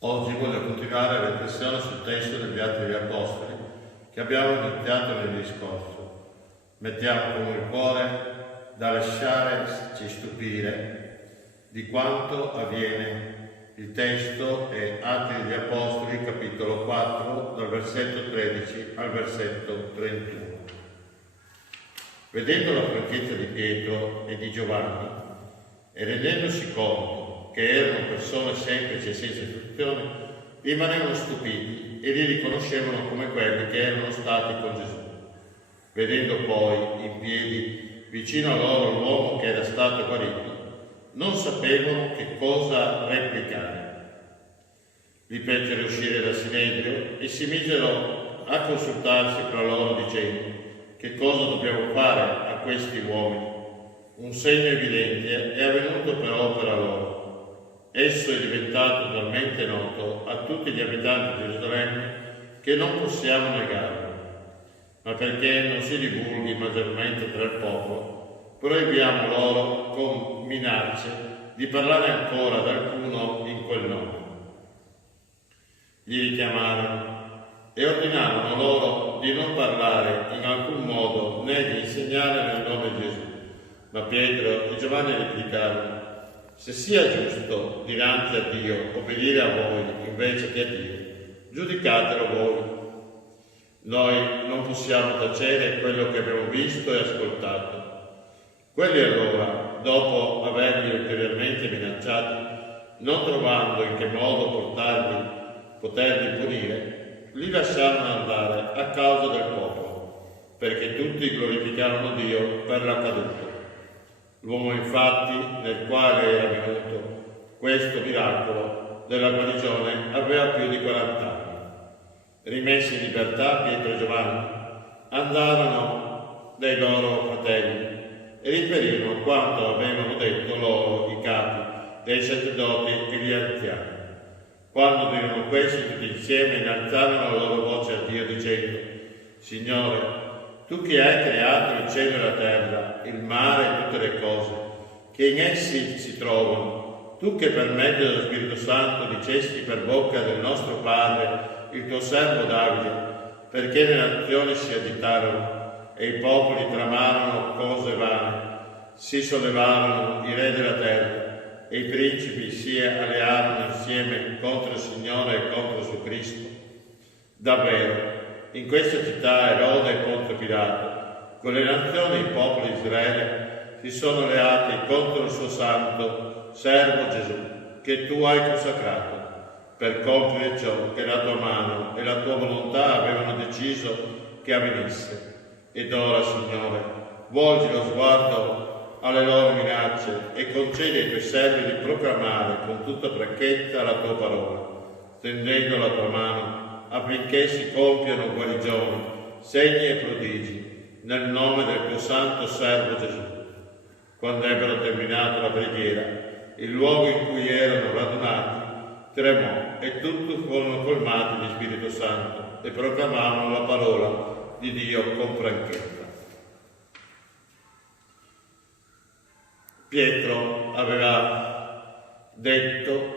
Oggi voglio continuare la riflessione sul testo degli Atti degli Apostoli che abbiamo iniziato nel discorso. Mettiamo con il cuore da lasciarci stupire di quanto avviene. Il testo è Atti degli Apostoli, capitolo 4, dal versetto 13 al versetto 31. Vedendo la franchezza di Pietro e di Giovanni e rendendosi conto che erano persone semplici e senza istruzione, rimanevano stupiti e li riconoscevano come quelli che erano stati con Gesù. Vedendo poi in piedi vicino a loro l'uomo che era stato guarito, non sapevano che cosa replicare. Li fecero uscire dal Sinedrio e si misero a consultarsi fra loro dicendo: che cosa dobbiamo fare a questi uomini? Un segno evidente è avvenuto per opera loro. Esso è diventato talmente noto a tutti gli abitanti di Gerusalemme che non possiamo negarlo. Ma perché non si divulghi maggiormente tra il popolo, proibiamo loro con minacce di parlare ancora ad alcuno in quel nome. Li richiamarono e ordinarono loro di non parlare in alcun modo né di insegnare nel nome di Gesù. Ma Pietro e Giovanni replicarono: se sia giusto dinanzi a Dio obbedire a voi invece che a Dio, giudicatelo voi. Noi non possiamo tacere quello che abbiamo visto e ascoltato. Quelli allora, dopo averli ulteriormente minacciati, non trovando in che modo poterli punire, li lasciarono andare a causa del popolo, perché tutti glorificarono Dio per l'accaduto. L'uomo infatti, nel quale era venuto questo miracolo della guarigione, aveva più di 40 anni. Rimessi in libertà, Pietro e Giovanni andarono dai loro fratelli e riferirono quanto avevano detto loro i capi dei sacerdoti e gli anziani. Quando udirono questi tutti insieme, innalzarono la loro voce a Dio dicendo: Signore, tu che hai creato il cielo e la terra, il mare e tutte le cose che in essi si trovano, tu che per mezzo dello Spirito Santo dicesti per bocca del nostro Padre, il tuo servo Davide, perché le nazioni si agitarono e i popoli tramarono cose vane, si sollevarono i re della terra e i principi si allearono insieme contro il Signore e contro il suo Cristo. Davvero, in questa città Erode e Ponzio Pilato, con le nazioni e i popoli di Israele, si sono alleati contro il suo santo servo Gesù, che tu hai consacrato, per compiere ciò che la tua mano e la tua volontà avevano deciso che avvenisse. Ed ora, Signore, volgi lo sguardo alle loro minacce e concedi ai tuoi servi di proclamare con tutta franchezza la tua parola, tendendo la tua mano affinché si compiano guarigioni, segni e prodigi, nel nome del tuo santo servo Gesù. Quando ebbero terminato la preghiera, il luogo in cui erano radunati tremò e tutti furono colmati di Spirito Santo e proclamavano la parola di Dio con franchezza. Pietro aveva detto: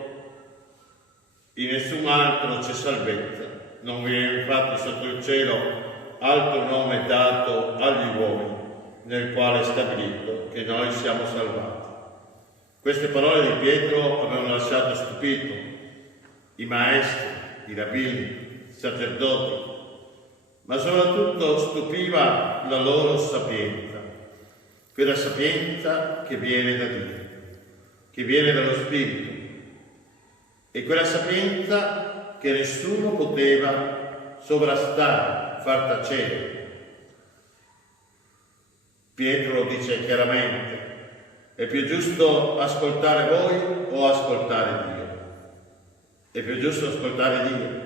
in nessun altro c'è salvezza, non vi è infatti sotto il cielo altro nome dato agli uomini nel quale è stabilito che noi siamo salvati. Queste parole di Pietro avevano lasciato stupito i maestri, i rabbini, i sacerdoti, ma soprattutto stupiva la loro sapienza, quella sapienza che viene da Dio, che viene dallo Spirito, e quella sapienza che nessuno poteva sovrastare, far tacere. Pietro lo dice chiaramente: è più giusto ascoltare voi o ascoltare Dio? È più giusto ascoltare Dio,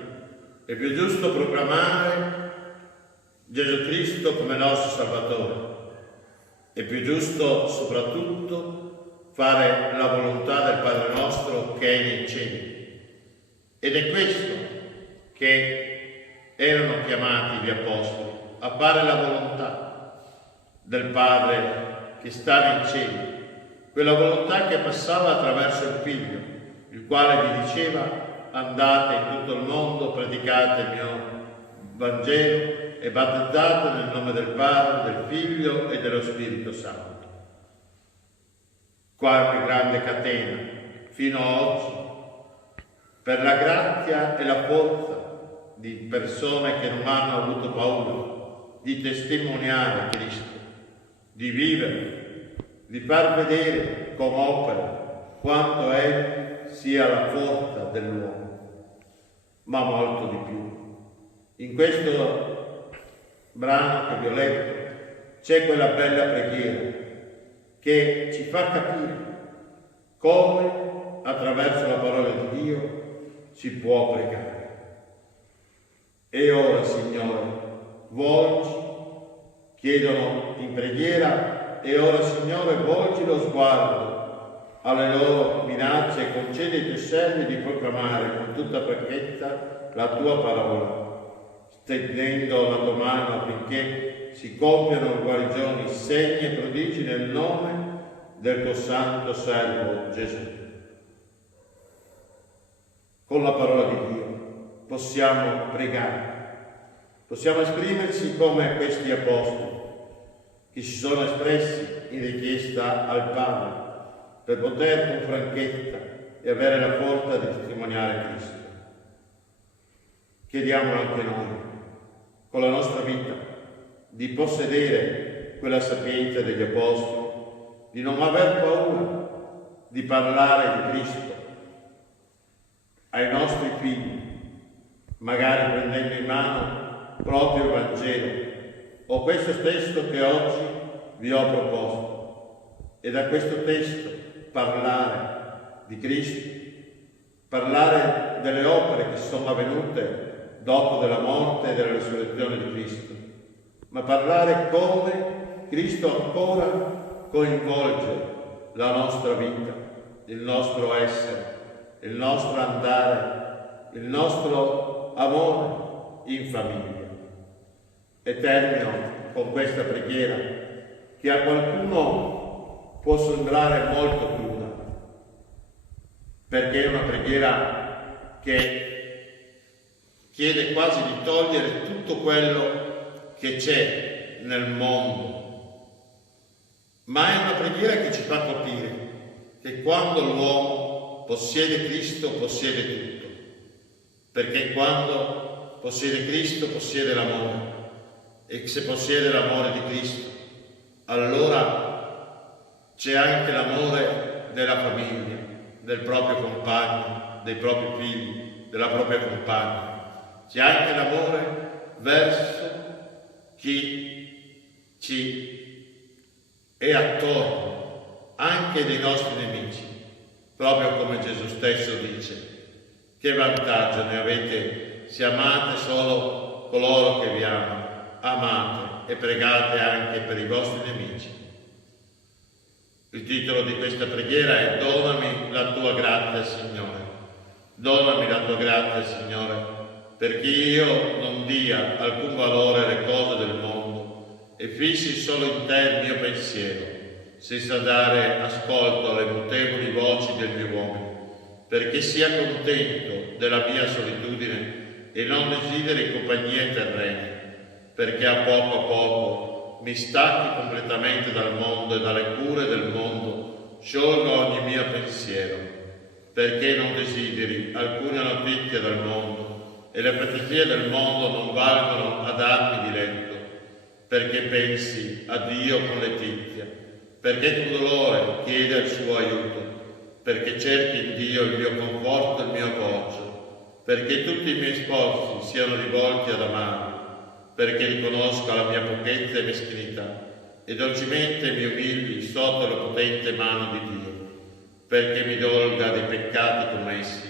è più giusto proclamare Gesù Cristo come nostro Salvatore, è più giusto soprattutto fare la volontà del Padre nostro che è nei cieli. Ed è questo che erano chiamati gli Apostoli, a fare la volontà del Padre che sta nei cieli, quella volontà che passava attraverso il Figlio, il quale vi diceva: andate in tutto il mondo, predicate il mio Vangelo e battezzate nel nome del Padre, del Figlio e dello Spirito Santo. Qualche grande catena, fino a oggi, per la grazia e la forza di persone che non hanno avuto paura di testimoniare Cristo, di vivere, di far vedere con opere quanto Egli sia la forza dell'uomo, ma molto di più. In questo brano che vi ho letto c'è quella bella preghiera che ci fa capire come attraverso la parola di Dio si può pregare. E ora, Signore, volgi, chiedono in preghiera, e ora, Signore, volgi lo sguardo alle loro minacce e concedi ai tuoi servi di proclamare con tutta franchezza la tua parola, stendendo la tua mano affinché si compiano guarigioni, segni e prodigi nel nome del tuo santo servo Gesù. Con la parola di Dio possiamo pregare, possiamo esprimerci come questi apostoli che si sono espressi in richiesta al Padre per poter con franchezza e avere la forza di testimoniare Cristo. Chiediamolo anche noi, con la nostra vita, di possedere quella sapienza degli apostoli, di non aver paura di parlare di Cristo ai nostri figli, magari prendendo in mano proprio il Vangelo o questo testo che oggi vi ho proposto, e da questo testo parlare di Cristo, parlare delle opere che sono avvenute dopo della morte e della risurrezione di Cristo, ma parlare come Cristo ancora coinvolge la nostra vita, il nostro essere, il nostro andare, il nostro amore in famiglia. E termino con questa preghiera che a qualcuno può sembrare molto cruda, perché è una preghiera che chiede quasi di togliere tutto quello che c'è nel mondo, ma è una preghiera che ci fa capire che quando l'uomo possiede Cristo possiede tutto, perché quando possiede Cristo possiede l'amore, e se possiede l'amore di Cristo allora c'è anche l'amore della famiglia, del proprio compagno, dei propri figli, della propria compagna, c'è anche l'amore verso chi ci è attorno, anche dei nostri nemici, proprio come Gesù stesso dice: che vantaggio ne avete se amate solo coloro che vi amano? Amate e pregate anche per i vostri nemici. Il titolo di questa preghiera è Donami la tua grazia, Signore. Donami la tua grazia, Signore, perché io non dia alcun valore alle cose del mondo e fissi solo in te il mio pensiero, senza dare ascolto alle mutevoli voci degli uomini, perché sia contento della mia solitudine e non desideri compagnie terrene, perché a poco mi stacchi completamente dal mondo e dalle cure del mondo, sciolgo ogni mio pensiero, perché non desideri alcuna notizia dal mondo e le profezie del mondo non valgono a darmi diletto, perché pensi a Dio con letizia, perché con dolore chiede il suo aiuto, perché cerchi in Dio il mio conforto e il mio appoggio, perché tutti i miei sforzi siano rivolti ad amarlo, perché riconosca la mia pochezza e meschinità e dolcemente mi umili sotto la potente mano di Dio, perché mi dolga dei peccati commessi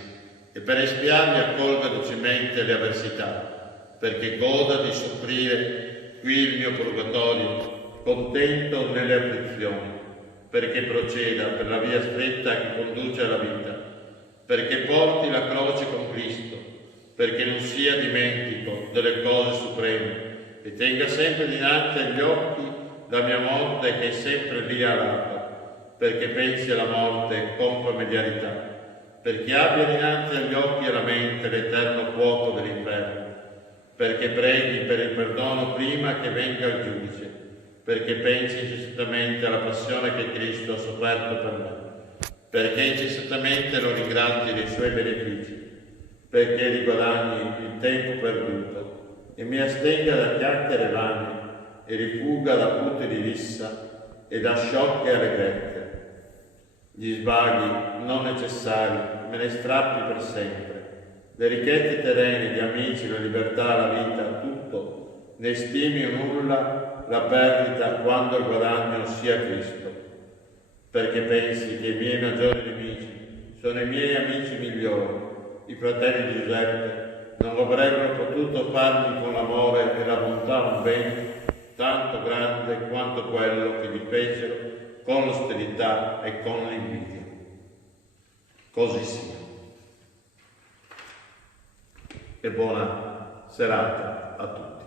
e per espiarli accolga dolcemente le avversità, perché goda di soffrire qui il mio purgatorio, contento nelle afflizioni, perché proceda per la via stretta che conduce alla vita, perché porti la croce con Cristo, perché non sia dimentico delle cose supreme e tenga sempre dinanzi agli occhi la mia morte che è sempre lì a lato, perché pensi alla morte con familiarità, perché abbia dinanzi agli occhi e alla mente l'eterno fuoco dell'inferno, perché preghi per il perdono prima che venga il giudice, perché pensi incessantemente alla passione che Cristo ha sofferto per me, perché incessantemente lo ringrazi dei suoi benefici, perché riguadagni il tempo perduto e mi astenga da chiacchiere vane e rifuga da punti di vista e da sciocche allegrezze. Gli svaghi non necessari me ne strappi per sempre. Le ricchezze terrene, gli amici, la libertà, la vita, tutto, ne stimi nulla la perdita quando il guadagno sia Cristo. Perché pensi che i miei maggiori nemici sono i miei amici migliori, i fratelli di Giuseppe, non avrebbero potuto farmi con l'amore e la bontà un bene tanto grande quanto quello che mi fecero con l'ostilità e con l'invidia. Così sia. E buona serata a tutti.